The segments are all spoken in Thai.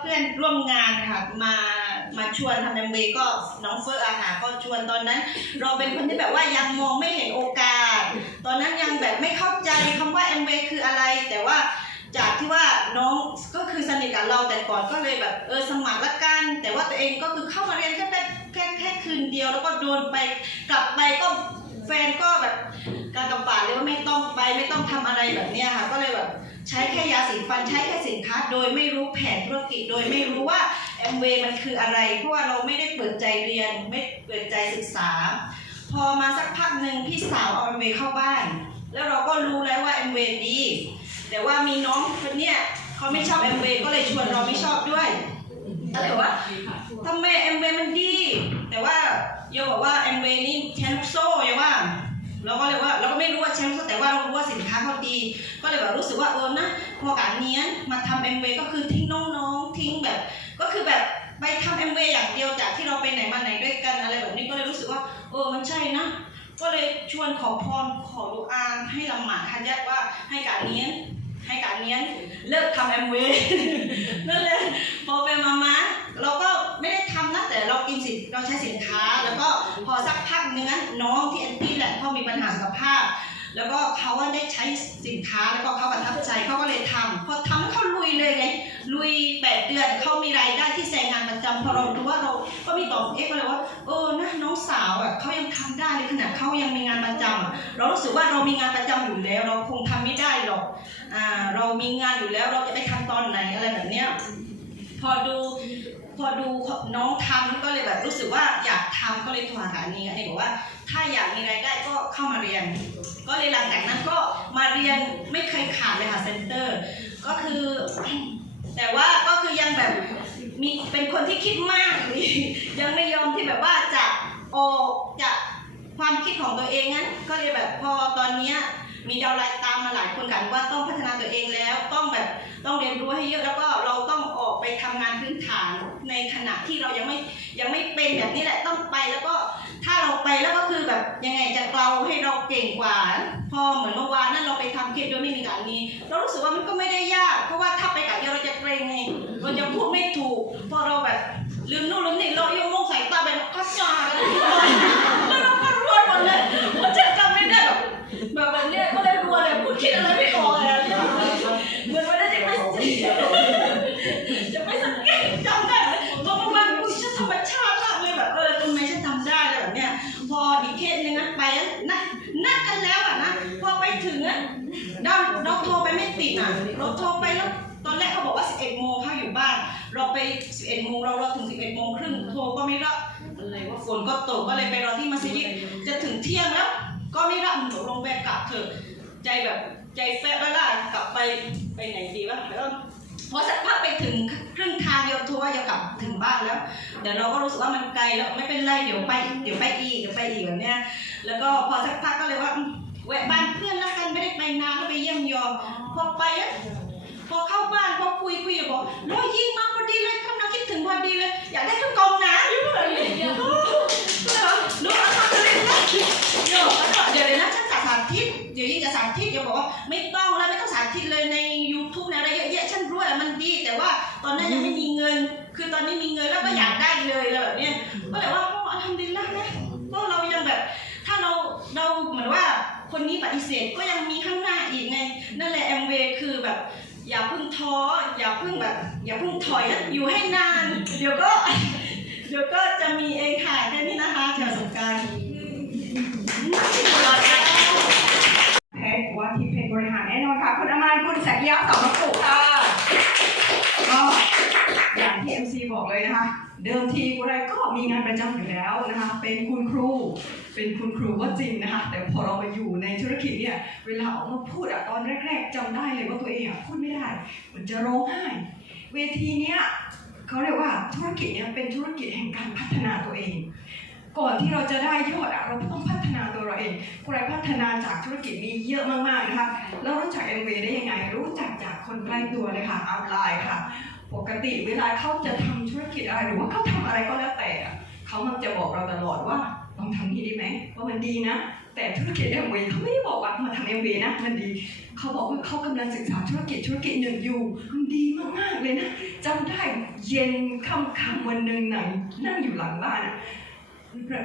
เพื่อนร่วมงานค่ะมามาชวนทำเอ็มวีก็น้องเฟิร์อาหาก็ชวนตอนนั้น เราเป็นคนที่แบบว่ายังมองไม่เห็นโอกาส ตอนนั้นยังแบบไม่เข้าใจคำว่าเอ็มวีคืออะไร แต่ว่าจากที่ว่าน้องก็คือสนิทกับเราแต่ก่อนก็เลยแบบเออสมัครละกัน แต่ว่าตัวเองก็คือเข้ามาเรียนแค่แค่แค่คืนเดียว แล้วก็โดนไปกลับไปก็แฟนก็แบบ การกำปากเลยว่าไม่ต้องไปไม่ต้องทำอะไรแบบเนี้ยค่ะ ก็เลยแบบใช้แค่ยาสีฟันใช้แค่สินค้า โดยไม่รู้แผนธุรกิจโดยไม่รู้ว่าแอมเวย์มันคืออะไร เพราะว่าเราไม่ได้เปิดใจเรียนไม่เปิดใจศึกษา พอมาสักพักหนึ่งพี่สาวเอาแอมเวย์เข้าบ้าน แล้วเราก็รู้แล้วว่าแอมเวย์ดีแต่ว่ามีน้องคนเนี้ยเขาไม่ชอบแอมเวย์ก็เลยชวนเราไม่ชอบด้วยก็เลยว่าทำไมแอมเวย์มันดี แต่ว่าโยบอกว่าแอมเวย์นี่แชนลูกโซ่โยว่า เราก็เลยว่าเราก็ไม่รู้ว่าแชมป์แต่ว่าเรารู้ว่าสินค้าเขาดี ก็เลยแบบรู้สึกว่าเออนะพอการเนี้ยมาทำเอ็มเวก็คือทิ้งน้องๆทิ้งแบบ ก็คือแบบไปทำเอ็มเวอย่างเดียวจากที่เราไปไหนมาไหนด้วยกันอะไรแบบนี้ก็เลยรู้สึกว่าเออมันใช่นะก็เลยชวนขอพรขอดูอาให้ละหมาดฮัจญะว่าให้การเนี้ย ให้การเนี้ยเลิกทำแอมเวนั่นเลยพอไปมามาเราก็ไม่ได้ทำนะแต่เรากินสินเราใช้สินค้า แล้วก็พอสักพักนึงนะน้องที่แอนตี้แหละเขามีปัญหาสุขภาพ แล้วก็เขาได้ใช้สินค้าแล้วก็เขาประทับใจเขาก็เลยทำพอทำเขาลุยเลยไงลุยแปดเดือนเขามีรายได้ที่แซงงานประจำพอเราดูว่าเราก็มีต่อเอ็กซ์ก็เลยว่าเออนะน้องสาวอะเขายังทำได้เลยขนาดเขายังมีงานประจำอะเรารู้สึกว่าเรามีงานประจำอยู่แล้ว เราคงทำไม่ได้หรอกอ่าเรามีงานอยู่แล้วเราจะไปทำตอนไหนอะไรแบบเนี้ยพอดูพอดูน้องทำก็เลยแบบรู้สึกว่าอยากทำก็เลยโทรหาอันนี้อันนี้บอกว่า ถ้าอยากมีรายได้ก็เข้ามาเรียน ก็เลยหลังจากนั้นก็มาเรียนไม่เคยขาดเลยค่ะเซ็นเตอร์ ก็คือ แต่ว่าก็คือยังแบบมีเป็นคนที่คิดมาก ยังไม่ยอมที่แบบว่าจะออกจากความคิดของตัวเองนั้น ก็เลยแบบพอตอนเนี้ย มีดาวไลน์ตามมาหลายคนกันว่าต้องพัฒนาตัวเองแล้วต้องแบบต้องเรียนรู้ให้เยอะแล้วก็เราต้องออกไปทำงานพื้นฐานในขณะที่เรายังไม่ยังไม่เป็นแบบนี้แหละต้องไปแล้วก็ถ้าเราไปแล้วก็คือแบบยังไงจะเกลาให้เราเก่งกว่า พอเหมือนเมื่อวานนั้นเราไปทำเคสโดยไม่มีการนี้ เรารู้สึกว่ามันก็ไม่ได้ยาก เพราะว่าถ้าไปกับเดียวเราจะเกรงไงเราจะพูดไม่ถูกพอเราแบบลืมนู่นลืมนี่เรายังมองสาย ใจแบบใจแฟบแล้วล่ะกลับไปไปไหนดีวะแล้วพอสักพักไปถึงครึ่งทางโยมโทรว่าจะกลับถึงบ้านแล้ว เดี๋ยวเราก็รู้สึกว่ามันไกลแล้วไม่เป็นไรเดี๋ยวไปเดี๋ยวไปอีกเดี๋ยวไปอีกแบบเนี้ยแล้วก็พอสักพักก็เลยว่าอืมแวะบ้านเพื่อนแล้วกันไม่ได้ไปนานก็ไปเยี่ยมยอมพอไปอะพอเข้าบ้านพอคุยคุยบอกร้อยยิงมาพอดีเลยกำลังคิดถึงพอดีเลย อยากได้เครื่องกรองน้ำอยู่แบบนี้ก็เลยว่าลูกเอาทำอะไรนะโยกแล้วก็เดี๋ยวเลยนะฉันจะ สาธิตเดี๋ยวยิ่งจะสาธิตเดี๋ยวบอกว่าไม่ต้องแล้วไม่ต้องสาธิตเลยใน YouTube ในอะไรเยอะแยะฉันรู้อะมันดี แต่ว่าตอนนั้นยังไม่มีเงิน คือตอนนี้มีเงินแล้วก็อยากได้เลยอะไรแบบเนี้ยก็เลยว่าพ่อทำดีแล้วนะก็เรายังแบบ ถ้าเราเราเหมือนว่าคนนี้ปฏิเสธก็ยังมีข้างหน้าอีกไง นั่นแหละแอมเวคือแบบอย่าพิ่งท้ออย่าพิ่งแบบ อย่าพิ่งถอยอยู่ให้นาน เดี๋ยวก็ เดี๋ยวก็จะมีเองค่ะแค่นี้นะคะจากประสบการณ์ ริหารแน่นอนค่ะ คุณอมานคุณสักยะสองระปุกค่ะก็อย่างที่ MC บอกเลยนะคะ เดิมทีกุไรก็มีงานประจำอยู่แล้วนะคะ เป็นคุณครู เป็นคุณครูก็จริงนะคะ แต่พอเรามาอยู่ในธุรกิจเนี่ย เวลาออกมาพูดอะตอนแรกๆจำได้เลยว่าตัวเองอะพูดไม่ได้เหมันจะร้องไห้ เวทีเนี้ยเขาเรียกว่าธุรกิจเนี่ยเป็นธุรกิจแห่งการพัฒนาตัวเอง ก่อนที่เราจะได้ยอดอะเราต้องพัฒนาตัวเราเองผู้ใดพัฒนาจากธุรกิจมีเยอะมากๆนะคะแล้วรู้จัก MV ได้ยังไง รู้จักจากคนใกล้ตัวเลยค่ะอัพไลน์ค่ะ ปกติเวลาเขาจะทำธุรกิจอะไรหรือว่าเขาทำอะไรก็แล้วแต่เขามักจะบอกเราตลอดว่าลองทำนี้ดีไหมว่ามันดีนะ แต่ธุรกิจเอ็มวีเขาไม่ได้บอกว่ามาทำเอ็มวีนะมันดีเขาบอกว่าเขากำลังศึกษาธุรกิจธุรกิจหนึ่งอยู่มันดีมากๆเลยนะจำได้เย็นค่ำๆวันหนึ่งไหนนั่งอยู่หลังบ้านอะ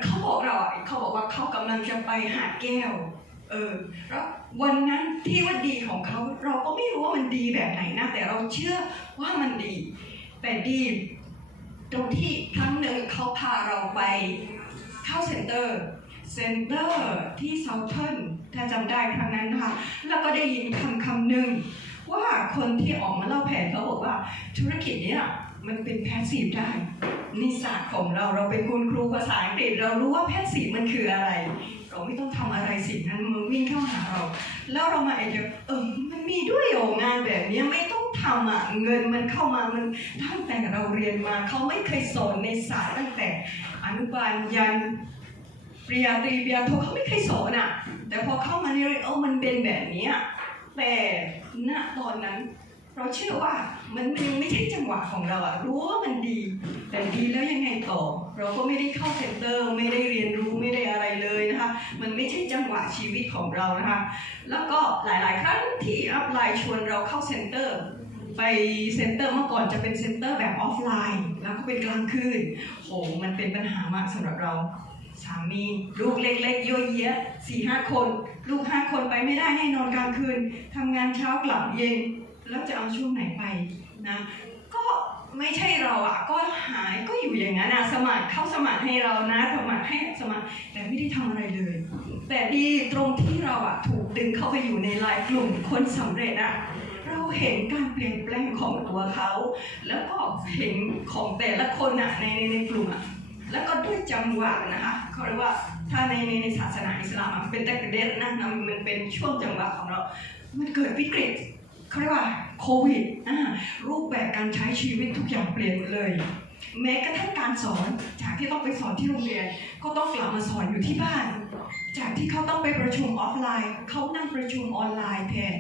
เขาบอกเราอะเขาบอกว่าเขากำลังจะไปหาแก้ว เออ แล้ววันนั้นที่ว่าดีของเขาเราก็ไม่รู้ว่ามันดีแบบไหนนะ แต่เราเชื่อว่ามันดี แต่ดีตรงที่ครั้งหนึ่งเขาพาเราไปเข้าเซ็นเตอร์เซ็นเตอร์ที่เซาเทิร์นถ้าจำได้ครั้งนั้นนะคะแล้วก็ได้ยินคำคำหนึ่งว่าคนที่ออกมาเล่าแผนเขาบอกว่าธุรกิจเนี้ย มันเป็นแพสซีฟได้นิสศาสตร์ของเราเราเป็นคุณครูภาษาอังกฤษเรารู้ว่าแพสซีฟมันคืออะไร เราไม่ต้องทำอะไรสิ่งนั้นมันวิ่งเข้าหาเรา แล้วเรามาไอเดียเออมันมีด้วยเหรองานแบบนี้ไม่ต้องทำอะเงินมันเข้ามามันตั้งแต่เราเรียนมาเขาไม่เคยสอนในศาสตร์ตั้งแต่อนุบาลยันปริญญาตรีปริญญาโทเขาไม่เคยสอนอะ แต่พอเข้ามาในเรียนเออมันเป็นแบบนี้แต่ณตอนนั้น เราเชื่อว่ามันยังไม่ใช่จังหวะของเราอะรู้ว่ามันดี แต่ดีแล้วยังไงต่อ เราก็ไม่ได้เข้าเซ็นเตอร์ไม่ได้เรียนรู้ไม่ได้อะไรเลยนะคะมันไม่ใช่จังหวะชีวิตของเรานะคะแล้วก็หลายๆ ครั้งที่อัพไลน์ชวนเราเข้าเซ็นเตอร์ไปเซ็นเตอร์เมื่อก่อนจะเป็นเซ็นเตอร์แบบออฟไลน์ แล้วก็เป็นกลางคืนโหมันเป็นปัญหามากสำหรับเราสามีลูกเล็กๆยั่วเยี้ยสี่ห้าคน ลูกห้าคนไปไม่ได้ให้นอนกลางคืนทำงานเช้ากลับเย็น แล้วจะเอาช่วงไหนไปนะก็ไม่ใช่เราอะก็หายก็อยู่อย่างนั้นนะสมัครเข้าสมัครให้เรานะสมัครให้สมัครแต่ไม่ได้ทำอะไรเลย แต่ดีตรงที่เราอะถูกดึงเข้าไปอยู่ในไลน์กลุ่มคนสำเร็จอะเราเห็นการเปลี่ยนแปลงของตัวเขา แล้วก็เห็นของแต่ละคนอะในในในกลุ่มอะแล้วก็ด้วยจังหวะนะคะเขาเรียกว่าถ้าในในในศาสนาอิสลามอะเป็นตะกเดรนนะมันเป็นช่วงจังหวะของเรา มันเกิดวิกฤต เขาเรียกว่าโควิดรูปแบบการใช้ชีวิตทุกอย่างเปลี่ยนหมดเลย แม้กระทั่งการสอนจากที่ต้องไปสอนที่โรงเรียน ก็ต้องกลับมาสอนอยู่ที่บ้าน จากที่เขาต้องไปประชุมออฟไลน์ เขานั่งประชุมออนไลน์แทน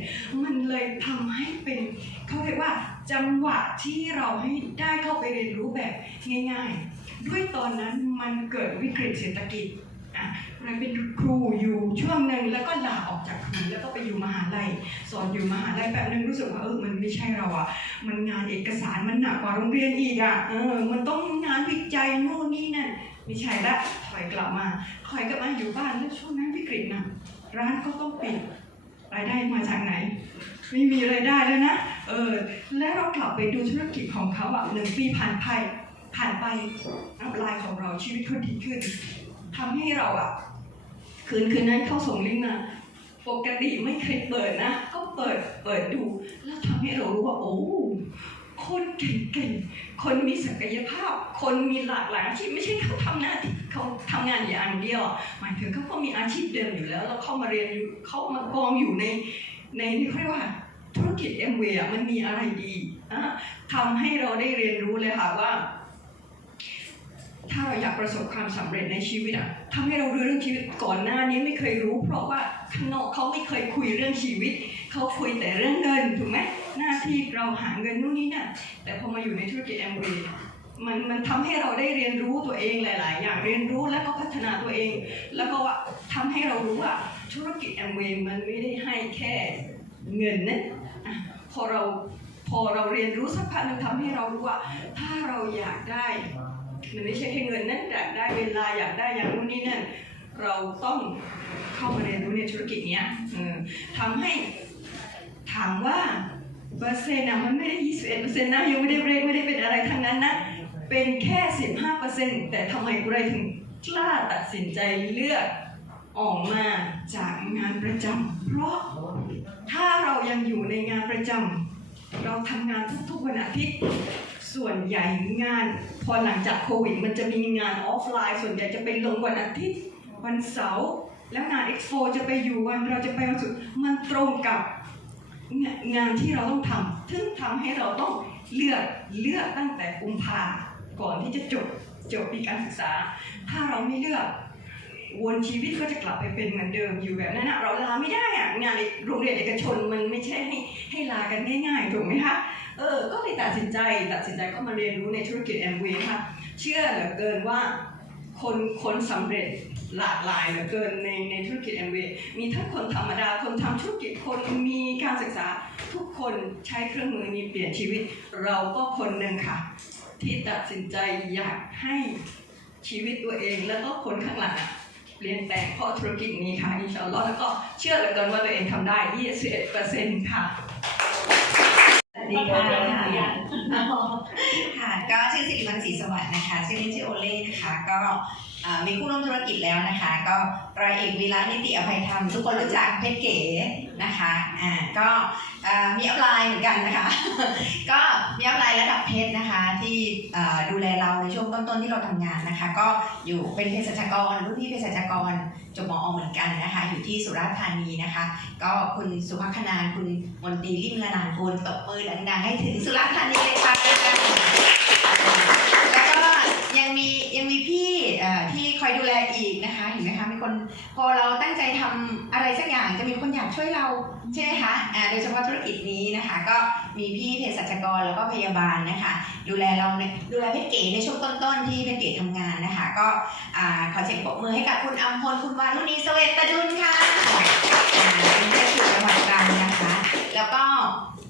มันเลยทำให้เป็นเขาเรียกว่าจังหวะที่เราให้ได้เข้าไปเรียนรู้แบบง่าย ๆ ด้วยตอนนั้นมันเกิดวิกฤตเศรษฐกิจ เราเป็นครูอยู่ช่วงหนึ่งแล้วก็ลาออกจากครูแล้วก็ไปอยู่มหาลัยสอนอยู่มหาลัยแบบนึงรู้สึกว่าเออมันไม่ใช่เราอะมันงานเอกสารมันหนักกว่าโรงเรียนอีกอะเออมันต้องงานวิจัยโน่นนี่นั่นไม่ใช่ละถอยกลับมาถอยกลับมาอยู่บ้านแล้วช่วงนั้นวิกฤตหนะร้านก็ต้องปิดรายได้มาจากไหน ไม่มีรายได้แล้วนะเออแล้วเรากลับไปดูธุรกิจของเขาอะหนึ่งปีผ่านไปผ่านไปอัพไลน์ของเราชีวิตเขาดีขึ้นทำให้เราอะ คืนคืนนั้นเขาส่งลิงก์มา ปกติไม่เคยเปิดนะ ก็เปิดเปิดดู แล้วทำให้เรารู้ว่า โอ้คนเก่งๆ คนมีศักยภาพ คนมีหลากหลายอาชีพไม่ใช่เขาทำหน้าที่เขาทำงานอย่างเดียวหมายถึงเขาก็มีอาชีพเดิมอยู่แล้ว แล้วเข้ามาเรียนเขามากองอยู่ในในนี่เขาเรียกว่าธุรกิจเอ็มเวมันมีอะไรดีอะทำให้เราได้เรียนรู้เลยค่ะว่า ถ้าเราอยากประสบความสำเร็จในชีวิตอะทำให้เรารู้เรื่องชีวิตก่อนหน้านี้ไม่เคยรู้ เพราะว่าข้างนอกเขาไม่เคยคุยเรื่องชีวิตเขาคุยแต่เรื่องเงินถูกไหมหน้าที่เราหาเงินนู่นนี่นั่นแต่พอมาอยู่ในธุรกิจแอมเวย์มันมันทำให้เราได้เรียนรู้ตัวเองหลาย ๆ อย่างเรียนรู้แล้วก็พัฒนาตัวเอง แล้วก็ว่าทำให้เรารู้ว่าธุรกิจแอมเวย์มันไม่ได้ให้แค่เงินนะพอเราพอเราเรียนรู้สักพักหนึงทำให้เรารู้ว่า ถ้าเราอยากได้ มันไม่ใช่แค่เงินนั่นอยากได้เวลาอยากได้อย่างนู้นนี่นั่นเราต้องเข้ามาเรียนรู้ในธุรกิจเนี้ยทำให้ถามว่าเปอร์เซ็นต์อะมันไม่ได้ 21เปอร์เซ็นต์นะยังไม่ได้เบรกไม่ได้เป็นอะไรทั้งนั้นนะ เป็นแค่ 15เปอร์เซ็นต์แต่ทำไมกูไรถึงกล้าตัดสินใจเลือกออกมาจากงานประจำเพราะถ้าเรายังอยู่ในงานประจำเราทำงานทุกๆวันอาทิตย์ ส่วนใหญ่งาน พอหลังจากโควิด มันจะมีงานออฟไลน์ ส่วนใหญ่จะเป็นลงวันอาทิตย์ วันเสาร์แล้วงานเอ็กซ์โปจะไปอยู่วันเราจะไปวันศุกร์มันตรงกับงานที่เราต้องทำซึ่งทำให้เราต้องเลือกเลือกตั้งแต่กุมภาก่อนที่จะจบจบปีการศึกษา ถ้าเราไม่เลือกวนชีวิตก็จะกลับไปเป็นเหมือนเดิมอยู่แบบนั้นนะเราลาไม่ได้อะงานโรงเรียนเอกชนมันไม่ใช่ให้ให้ลากันง่ายๆถูกไหมคะ เออ ก็เลยตัดสินใจตัดสินใจก็มาเรียนรู้ในธุรกิจแอมเวย์ค่ะ เชื่อเหลือเกินว่าคนคนสำเร็จหลากหลายเหลือเกินในในธุรกิจแอมเวย์มีทั้งคนธรรมดา คนทำธุรกิจคนมีการศึกษาทุกคนใช้เครื่องมือนี้เปลี่ยนชีวิต เราก็คนหนึ่งค่ะ ที่ตัดสินใจอยากให้ชีวิตตัวเอง แล้วก็คนข้างหลังเปลี่ยนแปลงเพราะธุรกิจนี้ค่ะอินชาอัลลอฮ์แล้วก็เชื่อเหลือเกินว่าตัวเองทำได้ 21%ค่ะ ดีค่ะค่ะ ก็ชื่อสิริวันศรีสวัสดิ์นะคะ ชื่อเล่นชื่อโอเล่นะคะ ก็ มีผู้ร่วมธุรกิจแล้วนะคะ ก็รอยเอกวีระนิติอภัยธรรม ทุกคนรู้จักเพชรเก๋นะคะอ่าก็มีอัพไลน์เหมือนกันนะคะ ก็มีอัพไลน์ระดับเพชรนะคะ ที่ดูแลเราในช่วงต้นๆที่เราทำงานนะคะ ก็อยู่เป็นเภสัชกรรุ่นพี่เภสัชกรจบมอเหมือนกันนะคะ อยู่ที่สุราษฎร์ธานีนะคะ ก็คุณสุภคณานคุณมนตรีริมละนานกุลตบมือดังๆให้ถึงสุราษฎร์ธานีเลยค่ะแล้วก็ยังมียังมีพี่เอ่อที่คอยดูแลอีกนะคะ เห็นไหมคะ มีคนพอเราตั้งใจทำอะไรสักอย่างจะมีคนอยากช่วยเราใช่ไหมคะโดยเฉพาะธุรกิจนี้นะคะ ก็มีพี่เภสัชกรแล้วก็พยาบาลนะคะ ดูแลเราดูแลเพชรเก๋ในช่วงต้นๆที่เพชรเก๋ทำงานนะคะ ก็ขอเสียงปรบมือให้กับคุณอัมพลคุณวารุณีเสวตตดุลค่ะเป็นเจ้าจังหวัดตรังนะคะ แล้วก็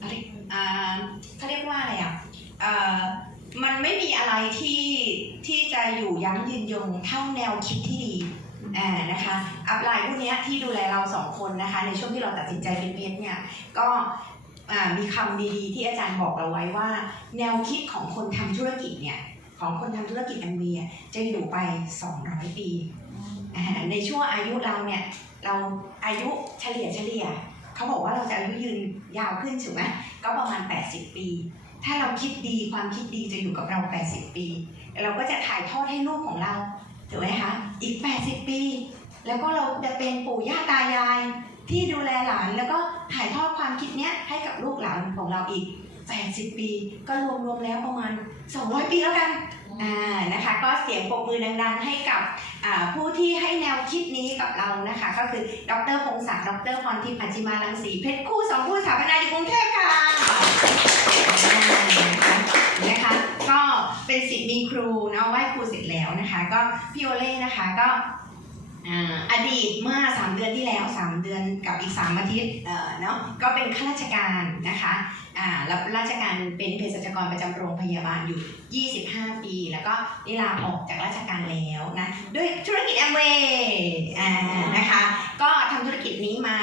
อะไรอ่าเขาเรียกว่าอะไรอะอ่อ มันไม่มีอะไรที่ที่จะอยู่ยั้งยืนยงเท่าแนวคิดที่ดีอ่านะคะอัพไลน์พวกนี้ที่ดูแลเราสองคนนะคะ ในช่วงที่เราตัดสินใจเป็นเพชรเนี่ยก็มีคำดีๆ ที่อาจารย์บอกเราไว้ว่า แนวคิดของคนทำธุรกิจเนี่ยของคนทำธุรกิจแอมเบียจะอยู่ไป 200 ปีอ่าในช่วงอายุเราเนี่ยเราอายุเฉลี่ยเฉลี่ย เขาบอกว่าเราจะอายุยืนยาวขึ้นถูกไหมก็ประมาณ 80 ปี ถ้าเราคิดดีความคิดดีจะอยู่กับเรา 80 ปี เราก็จะถ่ายทอดให้ลูกของเราถูกไหมคะอีก 80 ปี แล้วก็เราจะเป็นปู่ย่าตายายที่ดูแลหลาน แล้วก็ถ่ายทอดความคิดเนี้ยให้กับลูกหลานของเราอีก 80 ปี ก็รวมๆแล้วประมาณ 200 ปีแล้วกัน อ่านะคะก็เสียงปรบมือดัง ๆ ให้กับผู้ที่ให้แนวคิดนี้กับเรานะคะ ก็คือดรพงศักดิ์ดรพรทิพย์ปัจจิมาลังสีเพชรคู่สองคู่สถาปนาอยู่กรุงเทพค่ะนะคะนะคะก็เป็นสิทธิ์มีครูเนาะไหว้ครูเสร็จแล้วนะคะ ก็พี่โอเล่นะคะก็ อาอดีตเมื่อ 3 เดือนที่แล้ว 3 เดือนกับอีก 3 อาทิตย์เนาะก็เป็นข้าราชการนะคะรับราชการเป็นเภสัชกรประจำโรงพยาบาลอยู่ 25 ปี แล้วก็ได้ลาออกจากราชการแล้วนะด้วยธุรกิจแอมเวย์นะคะก็ทำธุรกิจนี้มา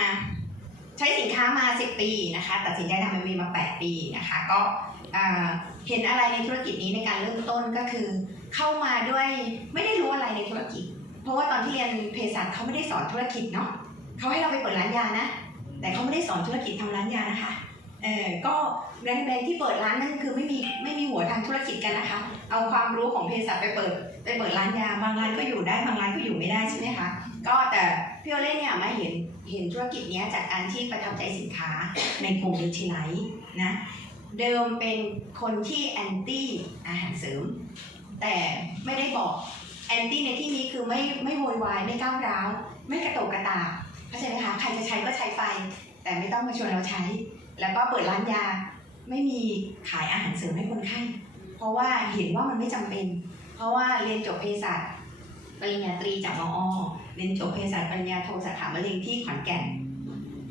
ใช้สินค้ามา 10 ปีนะคะตัดสินใจทำแอมเวย์มา 8 ปีนะคะก็เห็นอะไรในธุรกิจนี้ในการเริ่มต้นก็คือ เข้ามาด้วยไม่ได้รู้อะไรในธุรกิจ เพราะว่าตอนที่เรียนเภสัชเขาไม่ได้สอนธุรกิจเนาะเขาให้เราไปเปิดร้านยานะ แต่เขาไม่ได้สอนธุรกิจทำร้านยานะคะ เออก็แบรนด์ที่เปิดร้านนั่นคือไม่มีไม่มีหัวทางธุรกิจกันนะคะ เอาความรู้ของเภสัชไปเปิดไปเปิดร้านยา บางร้านก็อยู่ได้บางร้านก็อยู่ไม่ได้ใช่ไหมคะ ก็แต่พี่โอเล่เนี่ยมาเห็นเห็นธุรกิจนี้จากการที่ประทับใจสินค้าในกลุ่มดิจิไลท์นะ เดิมเป็นคนที่แอนตี้อาหารเสริม แต่ไม่ได้บอก แอนตี้ในที่นี้คือไม่ไม่โวยวายไม่ก้าวร้าว ไม่กระโตกกระตากเข้าใจไหมคะใครจะใช้ก็ใช้ไป แต่ไม่ต้องมาชวนเราใช้ แล้วก็เปิดร้านยา ไม่มีขายอาหารเสริมให้คนไข้เพราะว่าเห็นว่ามันไม่จำเป็น เพราะว่าเรียนจบเภสัชปริญญาตรีจากมอเรียนจบเภสัชปริญญาโทสาขามะเร็งที่ขอนแก่น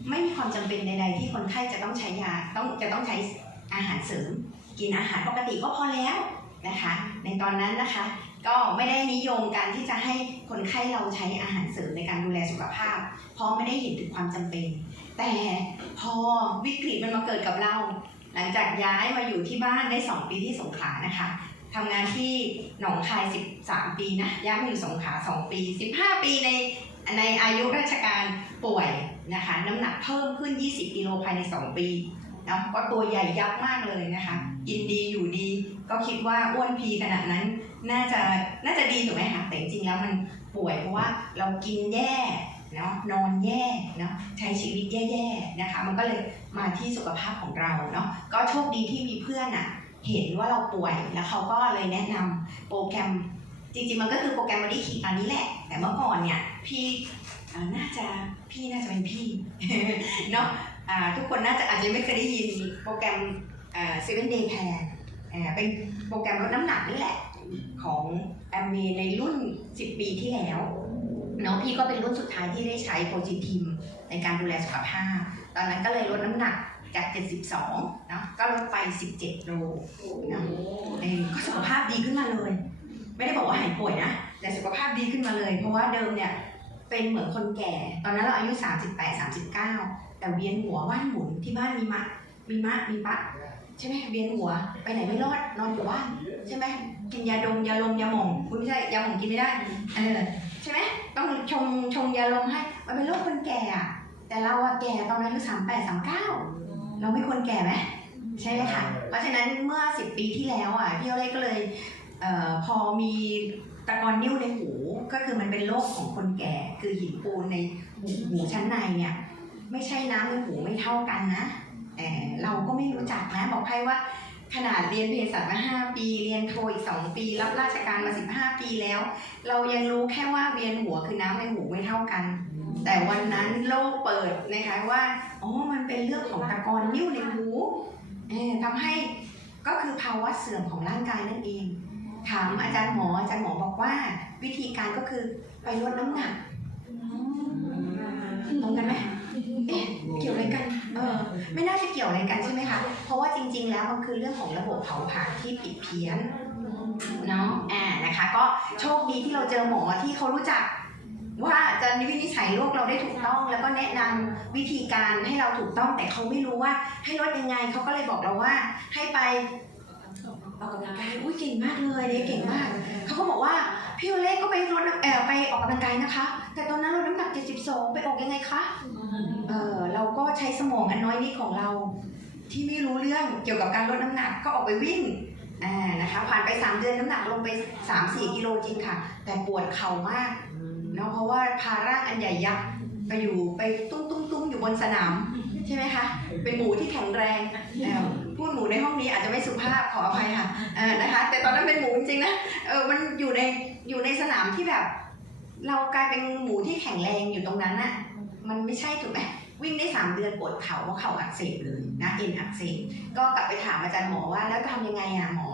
ไม่มีความจำเป็นใดๆที่คนไข้จะต้องใช้ยาต้องจะต้องใช้อาหารเสริม กินอาหารปกติก็พอแล้วนะคะ ในตอนนั้นนะคะ ก็ไม่ได้นิยมการที่จะให้คนไข้เราใช้อาหารเสริมในการดูแลสุขภาพ เพราะไม่ได้เห็นถึงความจำเป็น แต่พอวิกฤตมันมาเกิดกับเรา หลังจากย้ายมาอยู่ที่บ้านได้ 2 ปีที่สงขลานะคะทำงานที่หนองคาย 13 ปีนะย้ายมาอยู่สงขลา2 ปี 15 ปีในในอายุราชการป่วยนะคะน้ำหนักเพิ่มขึ้น 20 กิโลภายใน 2 ปีนะก็ตัวใหญ่ยักษ์มากเลยนะคะกินดีอยู่ดี ก็คิดว่าอ้วนพีขนาดนั้น น่าจะน่าจะดีถูกไหมคะแต่จริงๆแล้วมันป่วยเพราะว่าเรากินแย่เนาะนอนแย่เนาะใช้ชีวิตแย่ๆนะคะ มันก็เลยมาที่สุขภาพของเราเนาะก็โชคดีที่มีเพื่อนอะเห็นว่าเราป่วยแล้วเขาก็เลยแนะนำโปรแกรมจริงๆมันก็คือโปรแกรมบอดี้คิอันนี้แหละ แต่เมื่อก่อนเนี่ยพี่เอ่อน่าจะพี่น่าจะเป็นพี่เนาะทุกคนน่าจะอาจจะไม่เคยได้ยินโปรแกรมเซเว่นเดย์แพน เป็นโปรแกรมลดน้ำหนักนี่แหละ ของแอมเมในรุ่น 10 ปีที่แล้วเนาะพี่ก็เป็นรุ่นสุดท้ายที่ได้ใช้โปรจิทีมในการดูแลสุขภาพ ตอนนั้นก็เลยลดน้ำหนักจาก 72เนาะก็ลดไป 17 โลนะก็สุขภาพดีขึ้นมาเลย ไม่ได้บอกว่าหายป่วยนะ แต่สุขภาพดีขึ้นมาเลย เพราะว่าเดิมเนี่ยเป็นเหมือนคนแก่ ตอนนั้นเราอายุ 38 39 แต่เวียนหัวว่านหมุนที่บ้านมีมะมีมะมีปะ ใช่ไหมเวียนหัวไปไหนไม่รอดนอนอยู่บ้านใช่ไหมกินยาดมยาลมยาหม่องคุณไม่ใช่ยาหม่องกินไม่ได้เออใช่ไหมต้องชงชงยาลมให้มันเป็นโรคคนแก่อะแต่เราอะแก่ตอนนั้นอายุสามแปดสามเก้าเราไม่ควรแก่ไหมใช่ไหมคะเพราะฉะนั้นเมื่อสิบปีที่แล้วอะพี่โอเล่ก็เลยเอ่อพอมีตะกอนนิ้วในหูก็คือมันเป็นโรคของคนแก่ คือหินปูนในหูหูชั้นในเนี่ยไม่ใช่น้ำในหูไม่เท่ากันนะแต่ เราก็ไม่รู้จักนะบอกให้ว่าขนาดเรียนเภสัชมา5ปี เรียนโทอีก2ปี รับราชการมา15ปีแล้ว เรายังรู้แค่ว่าเวียนหัวคือน้ำในหูไม่เท่ากัน แต่วันนั้นโลกเปิดนะคะว่าอ๋อมันเป็นเรื่องของตะกอนนิ้วในหูเออทำให้ก็คือภาวะเสื่อมของร่างกายนั่นเอง ถามอาจารย์หมออาจารย์หมอบอกว่า วิธีการก็คือไปลดน้ำหนักตรงกันไหม เกี่ยวอะไรกัน เออ ไม่น่าจะเกี่ยวอะไรกันใช่ไหมคะ เพราะว่าจริง ๆ แล้วมันคือเรื่องของระบบเผาผลาญที่ผิดเพี้ยนเนาะอ่านะคะ ก็โชคดีที่เราเจอหมอที่เขารู้จักว่าจะวินิจฉัยโรคเราได้ถูกต้อง แล้วก็แนะนำวิธีการให้เราถูกต้องแต่เขาไม่รู้ว่าให้ลดยังไงเขาก็เลยบอกเราว่า ให้ไป ออกกำลังกายอุ้ยเก่งมากเลยเนี่ยเก่งมากเขาก็บอกว่าพี่โอเล่ก็ไปลดน้ำเออไปออกกำลังกายนะคะ แต่ตอนนั้นเราน้ำหนัก72 ไปออกยังไงคะเออเราก็ใช้สมองอันน้อยนิดของเรา ที่ไม่รู้เรื่องเกี่ยวกับการลดน้ำหนักก็ออกไปวิ่งอ่านะคะผ่านไป 3 เดือนน้ำหนักลงไป 3-4 กิโลจริงค่ะ แต่ปวดเข่ามากเนาะเพราะว่าพาร่างอันใหญ่ยักษ์ไปอยู่ไปตุ้มตุ้มตุ้มอยู่บนสนามใช่ไหมคะ เป็นหมูที่แข็งแรงเอ่อพูดหมูในห้องนี้อาจจะไม่สุภาพขออภัยค่ะเออนะคะ แต่ตอนนั้นเป็นหมูจริงๆนะเออมันอยู่ในอยู่ในสนามที่แบบ เรากลายเป็นหมูที่แข็งแรงอยู่ตรงนั้นน่ะมันไม่ใช่ถูกไหม วิ่งได้ 3 เดือนปวดเข่าเพราะเข่าอักเสบเลยนะเอ็นอักเสบก็กลับไปถามอาจารย์หมอว่าแล้วทำยังไงอะหมอ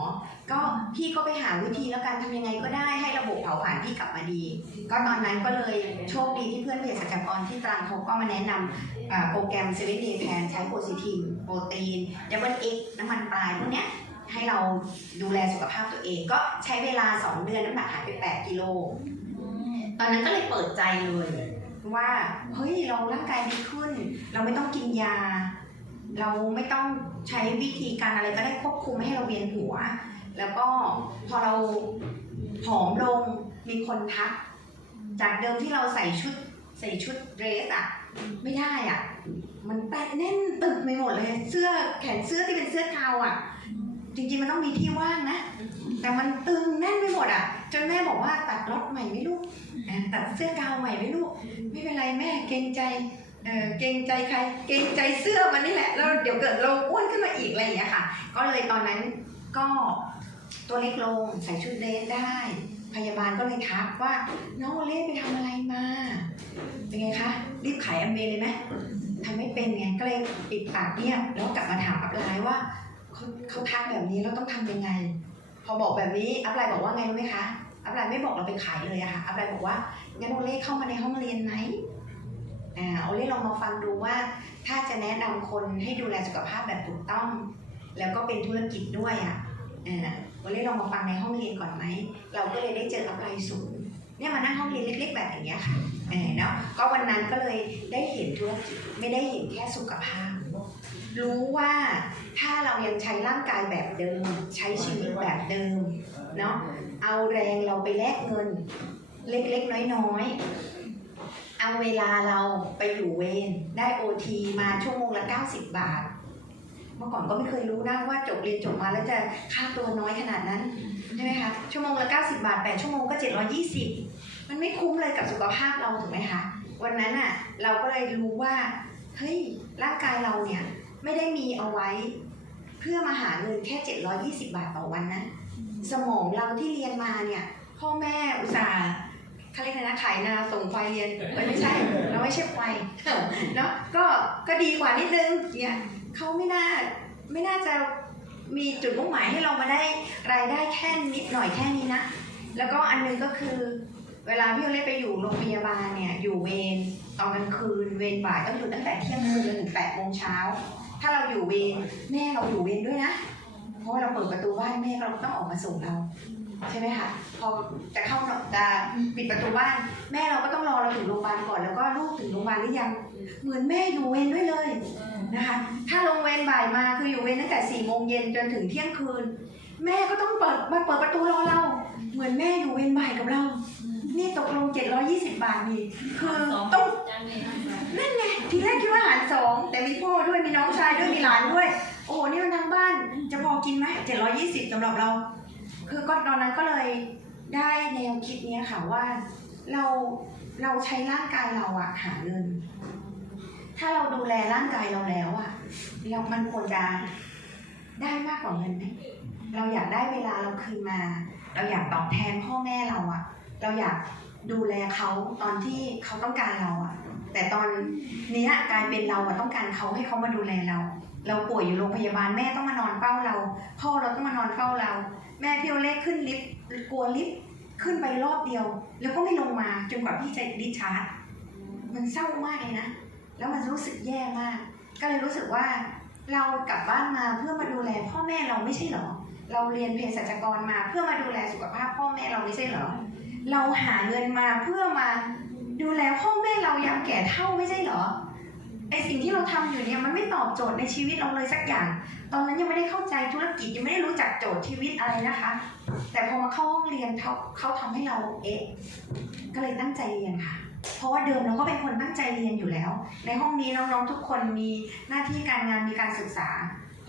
ก็พี่ก็ไปหาวิธีแล้วกันทำยังไงก็ได้ให้ระบบเผาผลาญพี่กลับมาดี ก็ตอนนั้นก็เลยโชคดีที่เพื่อนเภสัชกรที่ตรังเขาก็มาแนะนำอ่าโปรแกรมเซเว่นเดย์แพนใช้โพซิทีฟโปรตีนดับเบิลเอ็กน้ำมันปลายพวกเนี้ยให้เราดูแลสุขภาพตัวเองก็ใช้เวลา 2 เดือนน้ำหนักหายไป 8 กิโล ตอนนั้นก็เลยเปิดใจเลย ว่าเฮ้ยเราร่างกายดีขึ้น เราไม่ต้องกินยา เราไม่ต้องใช้วิธีการอะไรก็ได้ควบคุมไม่ให้เราเวียนหัว แล้วก็พอเราผอมลงมีคนทัก จากเดิมที่เราใส่ชุดใส่ชุดเดรสอะไม่ได้อะมันแปะแน่นตึกไปหมดเลย เสื้อแขนเสื้อที่เป็นเสื้อกาวอะจริงๆมันต้องมีที่ว่างนะ แต่มันตึงแน่นไปหมดอะจนแม่บอกว่าตัดรถใหม่ไหม่ลูก อะตัดเสื้อกาวใหม่ไหม่ลูกไม่เป็นไรแม่เกรงใจเออเกรงใจใครเกรงใจเสื้อมันนี่แหละแล้วเดี๋ยวเกิดเราอ้วนขึ้นมาอีกอะไรอย่างเงี้ยค่ะ ก็เลยตอนนั้นก็ตัวเล็กลงใส่ชุดเดรสได้ พยาบาลก็เลยทักว่าน้องโอเล่ไปทำอะไรมา เป็นไงคะรีบขายแอมเมเลยไหมทำไม่เป็นไงก็เลยปิดปากเงียบแล้วกลับมาถามอัพไลน์ว่าเขาเขาทักแบบนี้เราต้องทำยังไง พอบอกแบบนี้อัพไลน์บอกว่าไงรู้ไหมคะ อัพไลน์ไม่บอกเราไปขายเลยอะค่ะอัพไลน์บอกว่างั้นโอเล่เข้ามาในห้องเรียนไหมอ่าโอเล่ลองมาฟังดูว่า ถ้าจะแนะนำคนให้ดูแลสุขภาพแบบถูกต้อง แล้วก็เป็นธุรกิจด้วยอะอ่าโอเล่ลองมาฟังในห้องเรียนก่อนไหมเราก็เลยได้เจออัพไลน์ศูนย์เนี่ยมานั่งห้องเรียนเล็ก ๆ แบบอย่างเงี้ยค่ะเออเนาะก็วันนั้นก็เลยได้เห็นธุรกิจไม่ได้เห็นแค่สุขภาพ รู้ว่า ยังใช้ร่างกายแบบเดิม ใช้ชีวิตแบบเดิมเนาะเอาแรงเราไปแลกเงิน เล็กๆน้อยๆเอาเวลาเราไปอยู่เวรได้โอทีมาชั่วโมงละ 90 บาท เมื่อก่อนก็ไม่เคยรู้นะว่าจบเรียนจบมาแล้วจะค่าตัวน้อยขนาดนั้นใช่ไหมคะชั่วโมงละ 90 บาท8ชั่วโมงก็ 720 มันไม่คุ้มเลยกับสุขภาพเราถูกไหมคะวันนั้นอะเราก็เลยรู้ว่าเฮ้ยร่างกายเราเนี่ยไม่ได้มีเอาไว้ เพื่อมาหาเงินแค่ 720 บาทต่อวันนะ สมองเราที่เรียนมาเนี่ย พ่อแม่อุตส่าห์เขาเรียกอะไรนะขายนาส่งควายเรียนเอ้ยไม่ใช่เราไม่ใช่ควายเนาะก็ก็ดีกว่านิดนึงเนี่ยเขาไม่น่าไม่น่าจะมีจุดมุ่งหมายให้เรามาได้รายได้แค่นิดหน่อยแค่นี้นะ แล้วก็อันหนึงก็คือ เวลาพี่โอเล่ไปอยู่โรงพยาบาลเนี่ยอยู่เวรตอนกลางคืนเวรบ่ายต้องอยู่ตั้งแต่เที่ยงคืนจนถึงแปดโมงเช้า ถ้าเราอยู่เวรแม่เราอยู่เวรด้วยนะ เพราะว่าเราเปิดประตูบ้านแม่เราต้องออกมาส่งเรา ใช่ไหมคะพอจะเข้าจะปิดประตูบ้าน แม่เราก็ต้องรอเราถึงโรงพยาบาลก่อนแล้วก็ลูกถึงโรงพยาบาลหรือยัง เหมือนแม่อยู่เวรด้วยเลยนะคะ ถ้าลงเวรบ่ายมาคืออยู่เวรตั้งแต่สี่โมงเย็นจนถึงเที่ยงคืน แม่ก็ต้องเปิดมาเปิดประตูรอเรา เหมือนแม่อยู่เวรบ่ายกับเรา นี่ตกลง 720 บาทนี่คือต้องนั่นไงทีแรกคิดว่าหารสองแต่มีพ่อด้วยมีน้องชายด้วยมีหลานด้วย โอ้โหนี่มันทั้งบ้านจะพอกินไหม720สำหรับเรา คือก็ตอนนั้นก็เลยได้แนวคิดเนี้ยค่ะว่าเราเราใช้ร่างกายเราอะหาเงิน ถ้าเราดูแลร่างกายเราแล้วอะเรามันควรจะได้มากกว่าเงินไหมเราอยากได้เวลาเราคืนมา เราอยากตอบแทนพ่อแม่เราอะ เราอยากดูแลเขาตอนที่เขาต้องการเราอะแต่ตอนเนี้ยกลายเป็นเราอะต้องการเขาให้เขามาดูแลเรา เราป่วยอยู่โรงพยาบาลแม่ต้องมานอนเฝ้าเรา พ่อเราต้องมานอนเฝ้าเรา แม่พี่โอเล่ขึ้นลิฟต์กลัวลิฟต์ขึ้นไปรอบเดียว แล้วก็ไม่ลงมาจนกว่าพี่จะดิชาร์จมันเศร้ามากเลยนะ แล้วมันรู้สึกแย่มาก ก็เลยรู้สึกว่าเรากลับบ้านมาเพื่อมาดูแลพ่อแม่เราไม่ใช่เหรอ เราเรียนเภสัชกรมาเพื่อมาดูแลสุขภาพพ่อแม่เราไม่ใช่เหรอ เราหาเงินมาเพื่อมาดูแลพ่อแม่เรายามแก่เท่าไม่ใช่เหรอไอสิ่งที่เราทำอยู่เนี่ยมันไม่ตอบโจทย์ในชีวิตเราเลยสักอย่าง ตอนนั้นยังไม่ได้เข้าใจธุรกิจยังไม่ได้รู้จักโจทย์ชีวิตอะไรนะคะ แต่พอมาเข้าห้องเรียนเขาเขาทำให้เราเอ๊ะก็เลยตั้งใจเรียนค่ะ เพราะว่าเดิมเราก็เป็นคนตั้งใจเรียนอยู่แล้ว ในห้องนี้น้องๆทุกคนมีหน้าที่การงานมีการศึกษา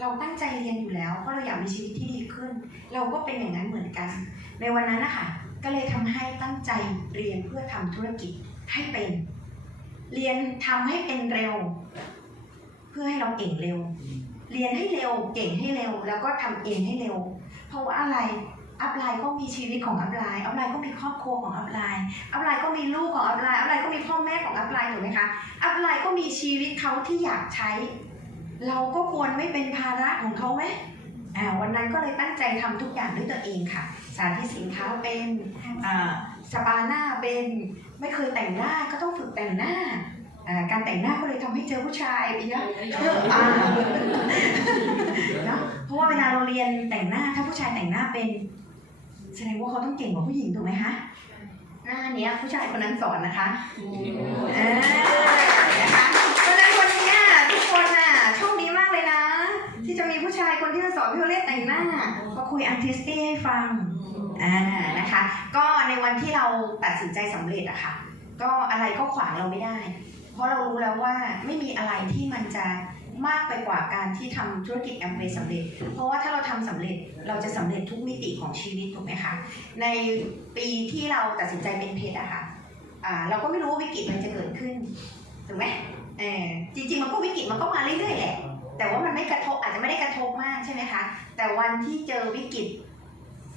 เราตั้งใจเรียนอยู่แล้วเพราะเราอยากมีชีวิตที่ดีขึ้น เราก็เป็นอย่างนั้นเหมือนกัน ในวันนั้นนะคะ ก็เลยทำให้ตั้งใจเรียนเพื่อทำธุรกิจให้เป็น เรียนทำให้เป็นเร็ว เพื่อให้เราเก่งเร็ว เรียนให้เร็วเก่งให้เร็ว แล้วก็ทำเองให้เร็ว เพราะว่าอะไรอัพไลน์ก็มีชีวิตของอัพไลน์อัพไลน์ก็มีครอบครัวของอัพไลน์อัพไลน์ก็มีลูกของอัพไลน์อัพไลน์ก็มีพ่อแม่ของอัพไลน์ถูกไหมคะอัพไลน์ก็มีชีวิตเขาที่อยากใช้ เราก็ควรไม่เป็นภาระของเขาไหมอ่า วันนั้นก็เลยตั้งใจทำทุกอย่างด้วยตัวเองค่ะ สาธิตสินค้าเป็นอ่าสปาหน้าเป็นไม่เคยแต่งหน้าก็ต้องฝึกแต่งหน้าอ่าการแต่งหน้าก็เลยทำให้เจอผู้ชายไปเยอะอ่าเนอะเพราะว่าเวลาเราเรียนแต่งหน้าถ้าผู้ชายแต่งหน้าเป็นแสดงว่าเขาต้องเก่งกว่าผู้หญิงถูกไหมคะหน้าเนี้ยผู้ชายคนนั้นสอนนะคะเออนะคะเพราะฉะนั้นวันเนี้ยทุกคนน่ะโชคดีมากเลยนะ ที่จะมี ผู้ชายคนที่จะสอนพี่โอเล่แต่งหน้ามาคุยอาร์ติสตี้ให้ฟังอ่านะคะ ก็ในวันที่เราตัดสินใจสำเร็จอะค่ะ ก็อะไรก็ขวางเราไม่ได้ เพราะเรารู้แล้วว่าไม่มีอะไรที่มันจะมากไปกว่าการที่ทำธุรกิจแอมเวย์สำเร็จ เพราะว่าถ้าเราทำสำเร็จเราจะสำเร็จทุกมิติของชีวิตถูกไหมคะ ในปีที่เราตัดสินใจเป็นเพชรอะค่ะอ่าเราก็ไม่รู้ว่าวิกฤตมันจะเกิดขึ้นถูกไหมเออจริงๆมันก็วิกฤตมันก็มาเรื่อยๆแหละ แต่ว่ามันไม่กระทบอาจจะไม่ได้กระทบมากใช่ไหมคะ แต่วันที่เจอวิกฤต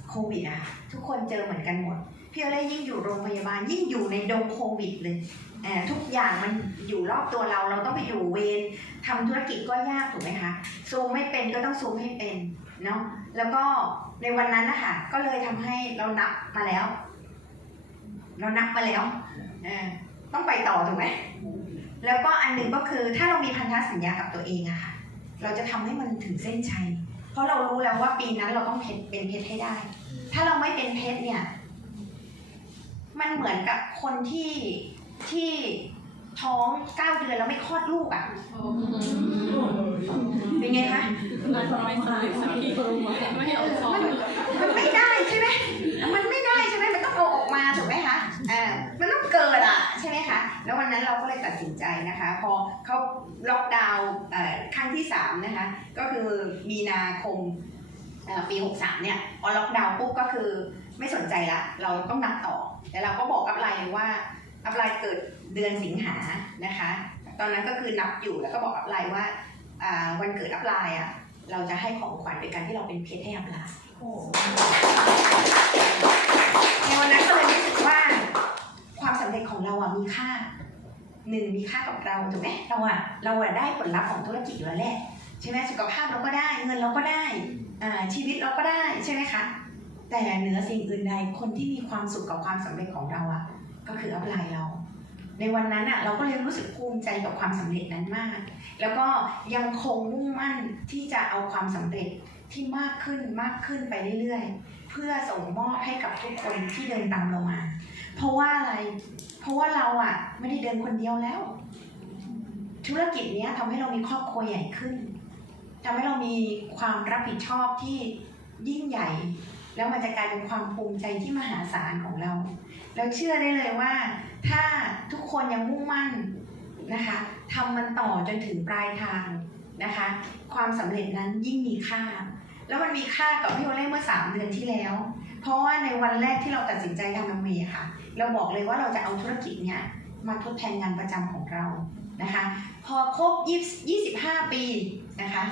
โควิดอะคะทุกคนเจอเหมือนกันหมดพี่โอเล่ยิ่งอยู่โรงพยาบาลยิ่งอยู่ในดงโควิดเลยเอ่อทุกอย่างมันอยู่รอบตัวเราเราต้องไปอยู่เวรทำธุรกิจก็ยากถูกไหมคะซูมไม่เป็นก็ต้องซูมให้เป็นเนาะแล้วก็ในวันนั้นนะคะก็เลยทำให้เรานับมาแล้ว เรานับมาแล้วเออต้องไปต่อถูกไหมแล้วก็อันหนึ่งก็คือถ้าเรามีพันธสัญญากับตัวเองอะค่ะ เราจะทำให้มันถึงเส้นชัย เพราะเรารู้แล้วว่าปีนั้นเราต้องเพชรเป็นเพชรให้ได้ ถ้าเราไม่เป็นเพชรเนี่ย มันเหมือนกับคนที่ที่ท้องเก้าเดือนแล้วไม่คลอดลูกอะ่ะ เป็นไงคะไม่ทราบไม่เอาซองมันไม่ได้ใช่ไหม มันไม่ แล้ววันนั้นเราก็เลยตัดสินใจนะคะ พอเขาล็อกดาวน์เอ่อครั้งที่สามนะคะ ก็คือมีนาคมเอ่อปี 63 เนี่ยพอล็อกดาวน์ปุ๊บก็คือไม่สนใจละ เราต้องนับต่อแต่เราก็บอกอัพไลน์เลยว่าอัพไลน์เกิดเดือนสิงหานะคะ ตอนนั้นก็คือนับอยู่แล้วก็บอกอัพไลน์ว่าอ่าวันเกิดอัพไลน์อะเราจะให้ของขวัญโดยการที่เราเป็นเพชรให้อัพไลน์ในวันนั้นก็เลยรู้สึกว่า ความสำเร็จของเราอะมีค่าหนึ่งมีค่ากับเราถูกไหมเราอะเราอะได้ผลลัพธ์ของธุรกิจแล้วแหละใช่ไหมสุขภาพเราก็ได้ เงินเราก็ได้อ่าชีวิตเราก็ได้ใช่ไหมคะแต่เหนือสิ่งอื่นใดคนที่มีความสุขกับความสำเร็จของเราอะก็คืออัพไลน์เรา ในวันนั้นอะเราก็เลยรู้สึกภูมิใจกับความสำเร็จนั้นมาก แล้วก็ยังคงมุ่งมั่นที่จะเอาความสำเร็จที่มากขึ้นมากขึ้นไปเรื่อยๆ เพื่อส่งมอบให้กับทุกคนที่เดินตามเรามา เพราะว่าอะไร เพราะว่าเราอะ ไม่ได้เดินคนเดียวแล้ว ธุรกิจเนี้ยทำให้เรามีครอบครัวใหญ่ขึ้นทำให้เรามีความรับผิดชอบที่ยิ่งใหญ่ แล้วมันจะกลายเป็นความภูมิใจที่มหาศาลของเรา แล้วเชื่อได้เลยว่า ถ้าทุกคนยังมุ่งมั่นนะคะทำมันต่อจนถึงปลายทางนะคะ ความสำเร็จนั้นยิ่งมีค่า แล้วมันมีค่ากับพี่โอเล่เมื่อ 3 เดือนที่แล้ว เพราะว่าในวันแรกที่เราตัดสินใจทำมันเมย์ค่ะ เราบอกเลยว่าเราจะเอาธุรกิจเนี้ยมาทดแทนงานประจำของเรานะคะ พอครบ25 ปีนะคะ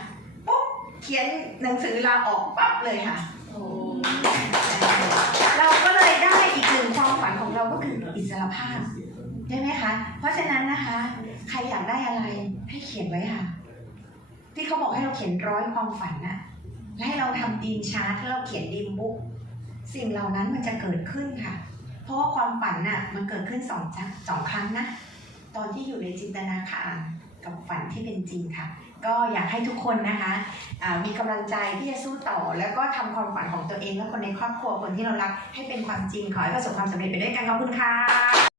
ปุ๊บเขียนหนังสือลาออกปั๊บเลยค่ะเราก็เลยได้อีกหนึ่งความฝันของเราก็คืออิสรภาพใช่ไหมคะ เพราะฉะนั้นนะคะ ใครอยากได้อะไรให้เขียนไว้ค่ะ ที่เขาบอกให้เราเขียนร้อยความฝันนะและให้เราทำดีมชาร์ตแล้วเราเขียนดีมบุ๊ก สิ่งเหล่านั้นมันจะเกิดขึ้นค่ะ เพราะว่าความฝันน่ะมันเกิดขึ้นสองจัสองครั้งนะ ตอนที่อยู่ในจินตนาการกับฝันที่เป็นจริงค่ะ ก็อยากให้ทุกคนนะคะะมีกำลังใจที่จะสู้ต่อ แล้วก็ทำความฝันของตัวเองและคนในครอบครัวคนที่เรารักให้เป็นความจริงขอให้ประสบความสำเร็จไปด้วยกันขอบคุณค่ะ